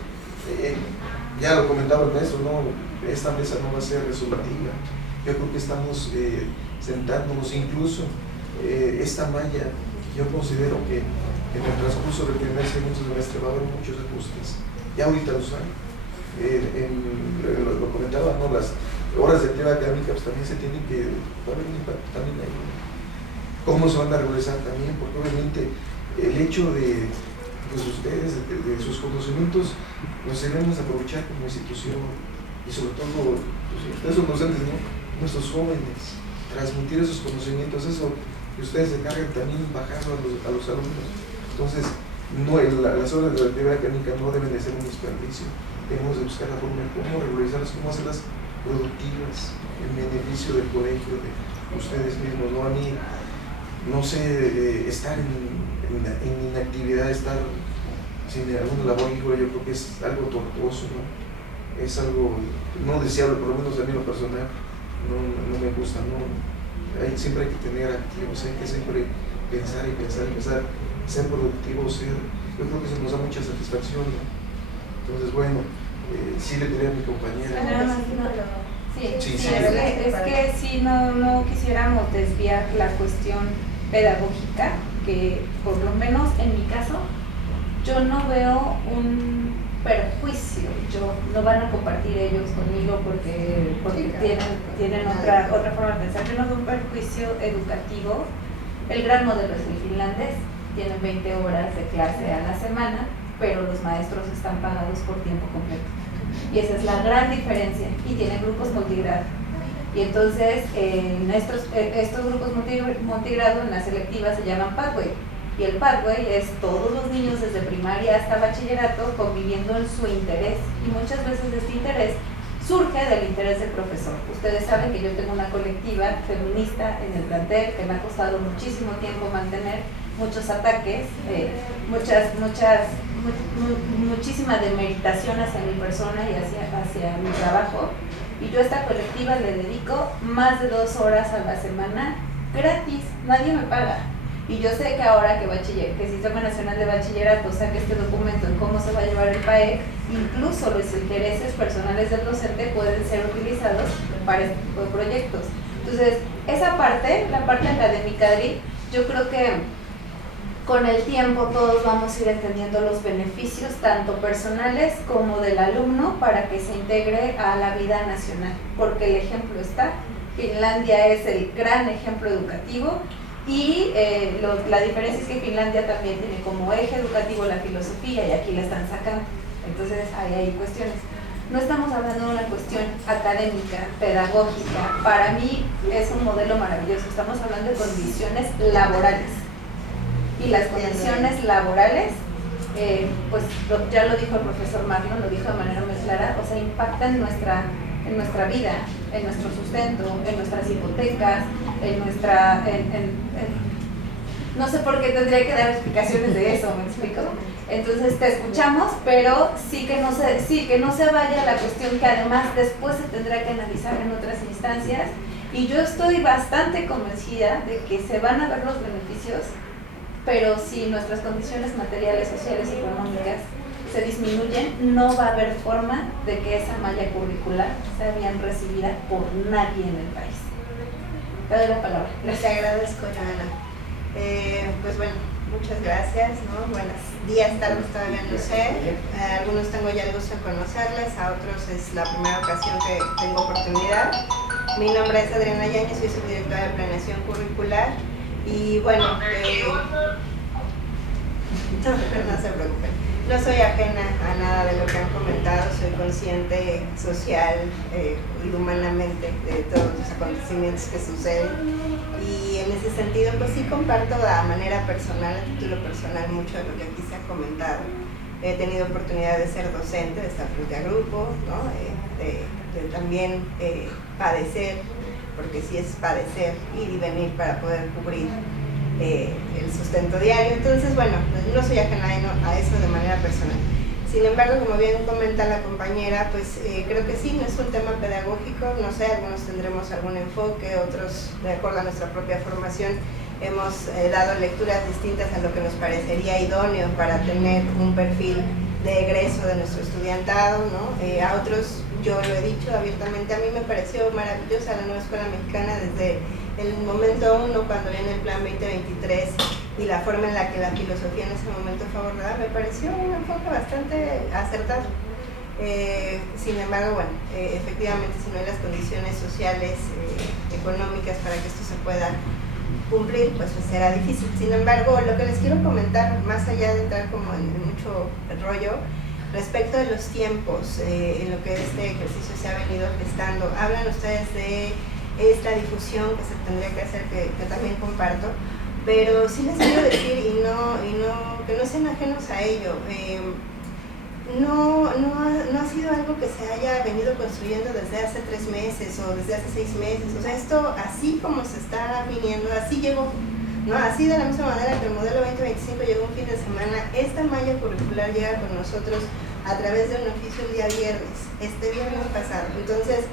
Ya lo comentaba el maestro, ¿no? Esta mesa no va a ser resolutiva. Yo creo que estamos sentándonos, incluso esta malla, yo considero que en el transcurso del primer y segundo semestre va a haber muchos ajustes. Ya ahorita los hay. Lo comentaba, ¿no? Las horas de actividad académica pues también se tienen que poner un impacto también ahí. ¿Cómo se van a regularizar también? Porque obviamente el hecho de pues ustedes, de sus conocimientos, los debemos aprovechar como institución y sobre todo, pues, ustedes son docentes, ¿no? Nuestros jóvenes, transmitir esos conocimientos, eso que ustedes se carguen también bajarlo a los alumnos. Entonces, las horas de la actividad académica no deben de ser un desperdicio. Debemos de buscar la forma de cómo regularizarlas, cómo hacerlas productivas en beneficio del colegio, de ustedes mismos, ¿no? A mí, no sé, estar en inactividad, estar sin alguna labor, yo creo que es algo tortuoso, ¿no? Es algo no deseable, por lo menos a mí en lo personal, no me gusta, ¿no? Siempre hay que tener activos, hay que siempre pensar, ser productivos, yo creo que eso nos da mucha satisfacción, ¿no? Entonces, bueno, sí le pedí a mi compañera. Sí, es que si no quisiéramos desviar la cuestión pedagógica, que por lo menos en mi caso, yo no veo un perjuicio, no van a compartir ellos conmigo porque tienen otra forma de pensar. Yo no veo un perjuicio educativo. El gran modelo es el finlandés, tienen 20 horas de clase a la semana, pero los maestros están pagados por tiempo completo. Y esa es la gran diferencia, y tienen grupos multigrado. Y entonces estos grupos multigrado en la selectiva se llaman Pathway. Y el Pathway es todos los niños desde primaria hasta bachillerato conviviendo en su interés. Y muchas veces este interés surge del interés del profesor. Ustedes saben que yo tengo una colectiva feminista en el plantel que me ha costado muchísimo tiempo mantener, muchos ataques, muchísima demeritación hacia mi persona y hacia mi trabajo. Y yo a esta colectiva le dedico más de 2 horas a la semana gratis, nadie me paga. Y yo sé que ahora que el Sistema Nacional de Bachillerato saque este documento en cómo se va a llevar el PAEC, incluso los intereses personales del docente pueden ser utilizados para este tipo de proyectos. Entonces, esa parte, la parte académica, yo creo que con el tiempo todos vamos a ir entendiendo los beneficios, tanto personales como del alumno, para que se integre a la vida nacional. Porque el ejemplo está, Finlandia es el gran ejemplo educativo. Y la diferencia es que Finlandia también tiene como eje educativo la filosofía y aquí la están sacando. Entonces hay cuestiones. No estamos hablando de una cuestión académica, pedagógica. Para mí es un modelo maravilloso. Estamos hablando de condiciones laborales. Y las condiciones laborales, pues ya lo dijo el profesor Marlon, lo dijo de manera muy clara, o sea, impactan en nuestra vida, en nuestro sustento, en nuestras hipotecas, no sé por qué tendría que dar explicaciones de eso, ¿me explico? Entonces te escuchamos, pero sí que no se vaya la cuestión que además después se tendrá que analizar en otras instancias, y yo estoy bastante convencida de que se van a ver los beneficios, pero si nuestras condiciones materiales, sociales y económicas se disminuyen, no va a haber forma de que esa malla curricular sea bien recibida por nadie en el país. Te doy la palabra. Les agradezco, Joana. Pues bueno, muchas gracias, ¿no? Buenos días, tardes, todavía no sé. Algunos tengo ya el gusto de conocerles, a otros es la primera ocasión que tengo oportunidad. Mi nombre es Adriana Yáñez, soy subdirectora de Planeación Curricular y bueno, no se preocupen. No soy ajena a nada de lo que han comentado, soy consciente social y humanamente de todos los acontecimientos que suceden, y en ese sentido pues sí comparto a manera personal, a título personal, mucho de lo que aquí se ha comentado. He tenido oportunidad de ser docente, de estar frente a grupos, ¿no? de también padecer, porque sí es padecer, ir y venir para poder cubrir el sustento diario. Entonces, bueno, no soy ajena a eso de manera personal. Sin embargo, como bien comenta la compañera, pues creo que sí, no es un tema pedagógico, no sé, algunos tendremos algún enfoque, otros, de acuerdo a nuestra propia formación, hemos dado lecturas distintas a lo que nos parecería idóneo para tener un perfil de egreso de nuestro estudiantado, ¿no? A otros, yo lo he dicho abiertamente, a mí me pareció maravillosa la nueva escuela mexicana desde el momento uno, cuando viene el plan 2023 y la forma en la que la filosofía en ese momento fue abordada, me pareció un enfoque bastante acertado. Sin embargo, bueno, efectivamente, si no hay las condiciones sociales, económicas para que esto se pueda cumplir, pues será difícil. Sin embargo, lo que les quiero comentar, más allá de entrar como en mucho rollo, respecto de los tiempos en lo que este ejercicio se ha venido gestando, hablan ustedes de esta difusión que se tendría que hacer, que también comparto, pero sí les quiero decir, y que no sean ajenos a ello, no ha sido algo que se haya venido construyendo desde hace 3 meses o desde hace 6 meses. O sea, esto así como se está viniendo, así llegó, ¿no? Así de la misma manera que el modelo 2025 llegó un fin de semana, esta malla curricular llega con nosotros a través de un oficio el día viernes, este viernes pasado. Entonces,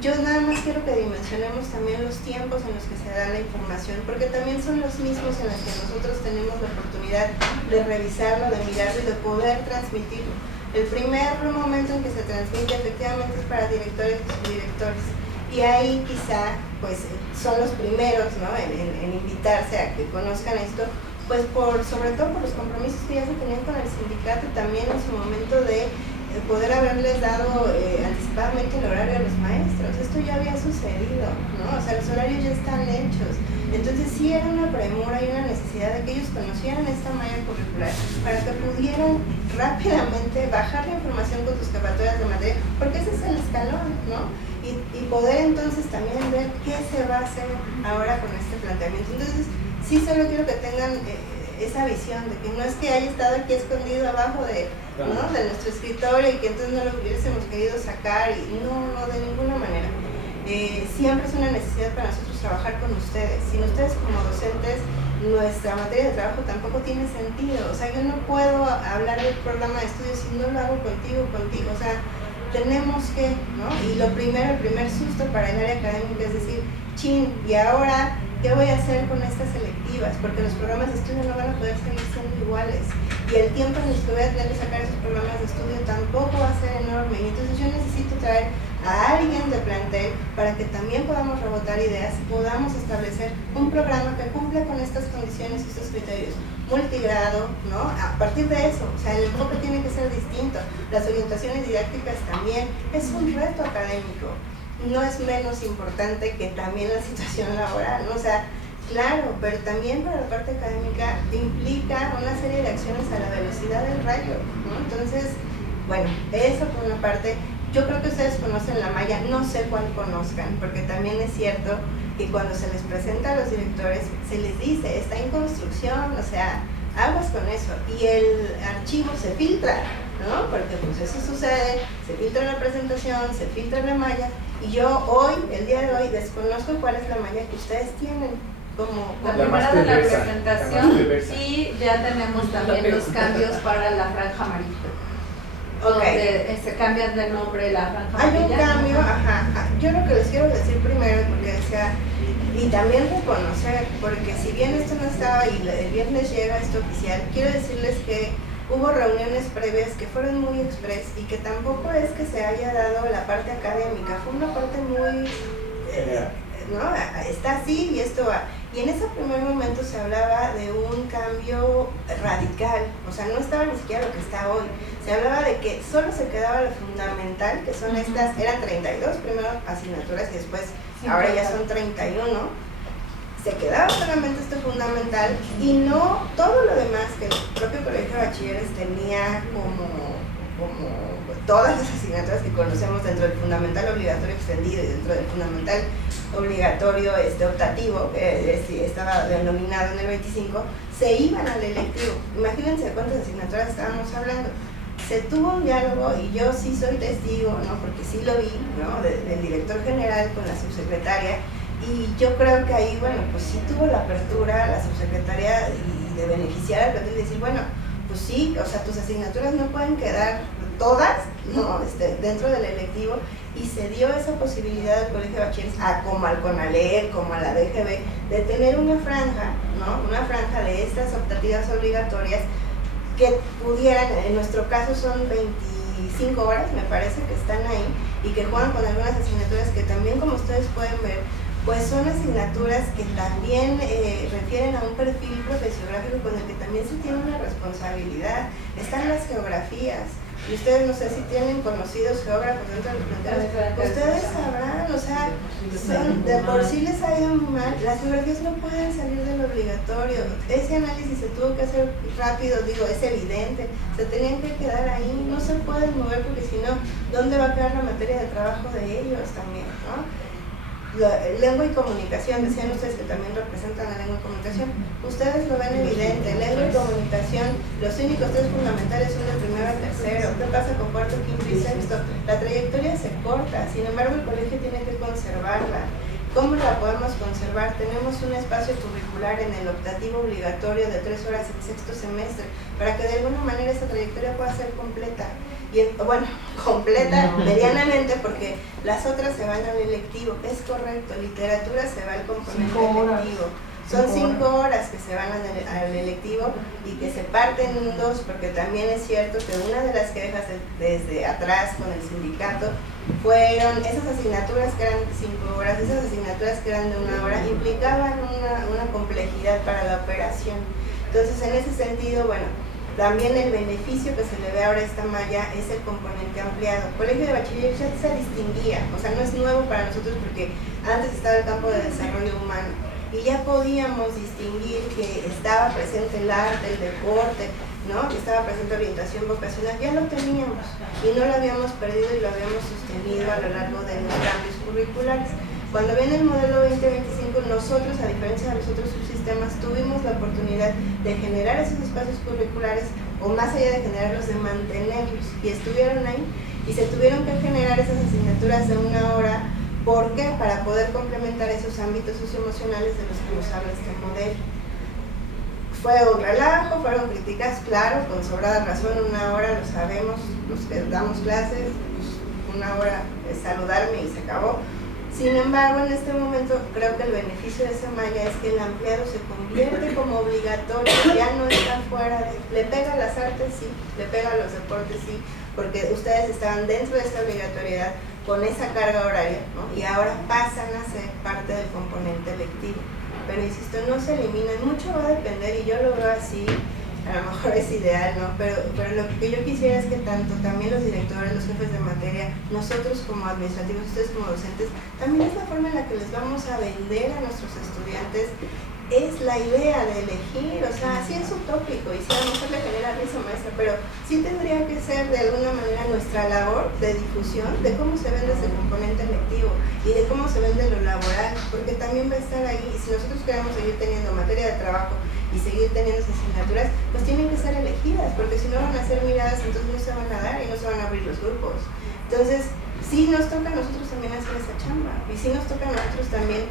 yo nada más quiero que dimensionemos también los tiempos en los que se da la información, porque también son los mismos en los que nosotros tenemos la oportunidad de revisarlo, de mirarlo y de poder transmitirlo. El primer momento en que se transmite efectivamente es para directores y subdirectores, y ahí quizá pues son los primeros, ¿no? en invitarse a que conozcan esto, pues sobre todo por los compromisos que ya se tenían con el sindicato, también en su momento de poder haberles dado anticipadamente el horario a los maestros. Esto ya había sucedido, ¿no? O sea, los horarios ya están hechos. Entonces sí era una premura y una necesidad de que ellos conocieran esta malla curricular para que pudieran rápidamente bajar la información con sus jefaturas de materia, porque ese es el escalón, ¿no? Y poder entonces también ver qué se va a hacer ahora con este planteamiento. Entonces sí solo quiero que tengan esa visión de que no es que haya estado aquí escondido abajo de nuestro escritorio y que entonces no lo hubiésemos querido sacar, y no, de ninguna manera. Siempre es una necesidad para nosotros trabajar con ustedes. Sin ustedes como docentes, nuestra materia de trabajo tampoco tiene sentido. O sea, yo no puedo hablar del programa de estudios si no lo hago contigo. O sea, tenemos que, ¿no? Y el primer susto para el área académica es decir, chin, ¿y ahora qué voy a hacer con estas selectivas? Porque los programas de estudio no van a poder seguir siendo iguales, y el tiempo en el que voy a tener que sacar esos programas de estudio tampoco va a ser enorme, y entonces yo necesito traer a alguien de plantel para que también podamos rebotar ideas y podamos establecer un programa que cumpla con estas condiciones y estos criterios, multigrado, ¿no? A partir de eso, o sea, el enfoque tiene que ser distinto, las orientaciones didácticas también, es un reto académico, no es menos importante que también la situación laboral, ¿no? O sea, claro, pero también para la parte académica implica una serie de acciones a la velocidad del rayo, ¿no? Entonces, bueno, eso por una parte. yo creo que ustedes conocen la malla, no sé cuál conozcan, porque también es cierto que cuando se les presenta a los directores, se les dice, está en construcción, o sea, aguas con eso, y el archivo se filtra, ¿no? Porque pues eso sucede, se filtra la presentación, se filtra la malla, y yo hoy, el día de hoy, desconozco cuál es la malla que ustedes tienen. La La más primera de la perversa, la presentación más perversa. y ya tenemos también los cambios para la franja amarilla. Ok. Donde se cambian de nombre la franja Hay un amarilla. cambio, ajá. Yo lo que les quiero decir primero, porque decía, y también reconocer, porque si bien esto no estaba y el viernes llega esto oficial, quiero decirles que hubo reuniones previas que fueron muy express y que tampoco es que se haya dado la parte académica, fue una parte muy, ¿no? Está así y esto va. Y en ese primer momento se hablaba de un cambio radical, o sea, no estaba ni siquiera lo que está hoy. Se hablaba de que solo se quedaba lo fundamental, que son estas, eran 32 primero asignaturas y después, ahora ya son 31. Se quedaba solamente esto fundamental y no todo lo demás que el propio colegio de bachilleres tenía como todas las asignaturas que conocemos dentro del fundamental obligatorio extendido y dentro del fundamental obligatorio optativo, que estaba denominado en el 25, se iban al electivo. Imagínense cuántas asignaturas estábamos hablando. Se tuvo un diálogo y yo sí soy testigo, ¿no? Porque sí lo vi, ¿no? Del director general con la subsecretaria. Y yo creo que ahí, bueno, pues sí tuvo la apertura la subsecretaria y de beneficiar al plantel y decir, bueno, pues sí, o sea, tus asignaturas no pueden quedar todas, ¿no? Dentro del electivo, y se dio esa posibilidad al colegio de bachilleres, como al CONALEP, como a la DGB, de tener una franja, ¿no? Una franja de estas optativas obligatorias que pudieran, en nuestro caso son 25 horas, me parece, que están ahí, y que juegan con algunas asignaturas que también, como ustedes pueden ver, pues son asignaturas que también refieren a un perfil profesiográfico con el que también se tiene una responsabilidad. Están las geografías, y ustedes no sé si tienen conocidos geógrafos dentro de los planteles, ustedes sabrán, o sea, de por sí les ha ido muy mal, las geografías no pueden salir del obligatorio, ese análisis se tuvo que hacer rápido, digo, es evidente, se tenían que quedar ahí, no se pueden mover porque si no, ¿dónde va a quedar la materia de trabajo de ellos también, no? Lengua y comunicación, decían ustedes que también representan la lengua y comunicación, ustedes lo ven evidente, lengua y comunicación, los únicos tres fundamentales son de primero a tercero, ¿qué pasa con cuarto, quinto y sexto? La trayectoria se corta, sin embargo el colegio tiene que conservarla. ¿Cómo la podemos conservar? Tenemos un espacio curricular en el optativo obligatorio de 3 horas en sexto semestre, para que de alguna manera esa trayectoria pueda ser completa. Y bueno, completa medianamente, porque las otras se van al electivo, es correcto, literatura se va al componente electivo. Son 5 horas que se van al electivo y que se parten en dos, porque también es cierto que una de las quejas desde atrás con el sindicato fueron esas asignaturas que eran 5 horas, esas asignaturas que eran de 1 hora, implicaban una complejidad para la operación. Entonces, en ese sentido, bueno, también el beneficio que se le ve ahora a esta malla es el componente ampliado. El colegio de bachiller ya se distinguía, o sea, no es nuevo para nosotros porque antes estaba el campo de desarrollo humano y ya podíamos distinguir que estaba presente el arte, el deporte, ¿no? Que estaba presente orientación vocacional, ya lo teníamos y no lo habíamos perdido y lo habíamos sostenido a lo largo de los cambios curriculares. Cuando viene el modelo 2025, nosotros, a diferencia de los otros subsistemas, tuvimos la oportunidad de generar esos espacios curriculares, o más allá de generarlos, de mantenerlos, y estuvieron ahí, y se tuvieron que generar esas asignaturas de 1 hora. ¿Por qué? Para poder complementar esos ámbitos socioemocionales de los que nos habla este modelo. Fue un relajo, fueron críticas, claro, con sobrada razón, 1 hora, lo sabemos, los que damos clases, pues 1 hora es saludarme y se acabó. Sin embargo, en este momento creo que el beneficio de esa malla es que el ampliado se convierte como obligatorio, ya no está fuera de... Le pega a las artes, sí, le pega a los deportes, sí, porque ustedes estaban dentro de esta obligatoriedad con esa carga horaria, ¿no? Y ahora pasan a ser parte del componente lectivo. Pero insisto, no se eliminan, mucho va a depender, y yo lo veo así, a lo mejor es ideal, ¿no? Pero lo que yo quisiera es que tanto también los directores, los jefes de materia, nosotros como administrativos, ustedes como docentes, también es la forma en la que les vamos a vender a nuestros estudiantes es la idea de elegir, o sea, sí es utópico y sí a lo mejor le genera risa, maestra, pero sí tendría que ser de alguna manera nuestra labor de difusión de cómo se vende ese componente electivo y de cómo se vende lo laboral, porque también va a estar ahí, y si nosotros queremos seguir teniendo materia de trabajo y seguir teniendo esas asignaturas, pues tienen que ser elegidas, porque si no van a ser miradas, entonces no se van a dar y no se van a abrir los grupos. Entonces, sí nos toca a nosotros también hacer esa chamba, y sí nos toca a nosotros también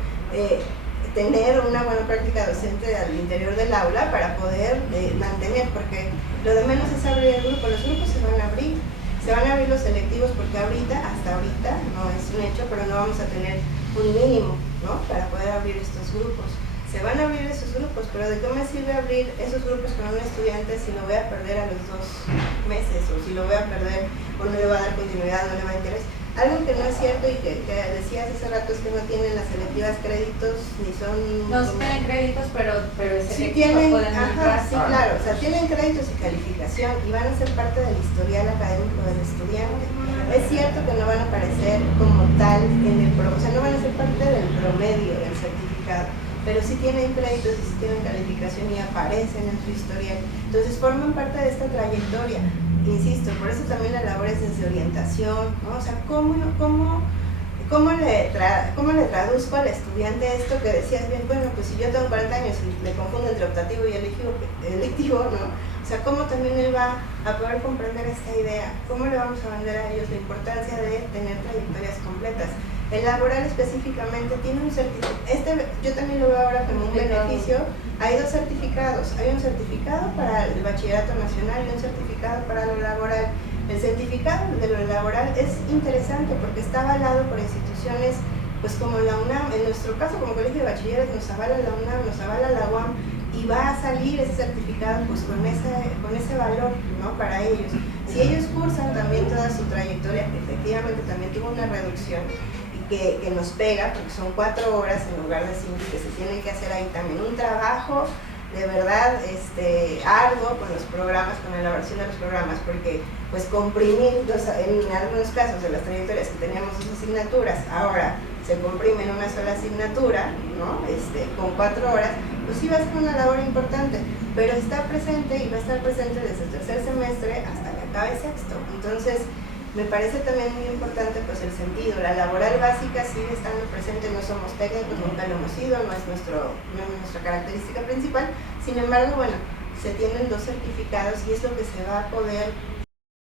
tener una buena práctica docente al interior del aula para poder mantener, porque lo de menos es abrir el grupo, los grupos se van a abrir los selectivos, porque hasta ahorita, no es un hecho, pero no vamos a tener un mínimo, ¿no?, para poder abrir estos grupos. Se van a abrir esos grupos, pero ¿de qué me sirve abrir esos grupos con un estudiante si lo voy a perder a los 2 meses, o si lo voy a perder o no le va a dar continuidad, no le va a interés? Algo que no es cierto y que decías hace rato es que no tienen las selectivas créditos, ni son... No tienen créditos, pero sí tienen, pueden entrar. sí, claro, o sea, tienen créditos y calificación y van a ser parte del historial académico del estudiante. Es cierto que no van a aparecer como tal en el o sea, no van a ser parte del promedio del certificado, pero sí tienen créditos y sí tienen calificación y aparecen en su historial. Entonces forman parte de esta trayectoria. Insisto, por eso también la labor es desde orientación, ¿no? O sea, ¿cómo le traduzco al estudiante esto que decías bien? Bueno, pues si yo tengo 40 años y le confundo entre optativo y electivo, ¿no? O sea, ¿cómo también él va a poder comprender esta idea? ¿Cómo le vamos a vender a ellos la importancia de tener trayectorias completas? El laboral específicamente tiene un certificado, yo también lo veo ahora como un beneficio. Hay 2 certificados, hay un certificado para el bachillerato nacional y un certificado para lo laboral. El certificado de lo laboral es interesante porque está avalado por instituciones pues como la UNAM, en nuestro caso como colegio de bachilleres nos avala la UNAM, nos avala la UAM, y va a salir ese certificado pues con ese valor, ¿no?, para ellos. Si ellos cursan también toda su trayectoria, que efectivamente también tuvo una reducción, que nos pega, porque son 4 horas en lugar de 5, que se tienen que hacer ahí también un trabajo de verdad arduo con los programas, con la elaboración de los programas, porque pues comprimir en algunos casos de las trayectorias que teníamos 2 asignaturas, ahora se comprime en una sola asignatura, ¿no?, con 4 horas, pues sí va a ser una labor importante, pero está presente y va a estar presente desde el 3er semestre hasta que acabe 6º. Entonces, me parece también muy importante pues el sentido, la laboral básica sigue estando presente, no somos técnicos, nunca lo hemos sido, no es nuestra característica principal. Sin embargo, bueno, se tienen 2 certificados y es lo que se va a poder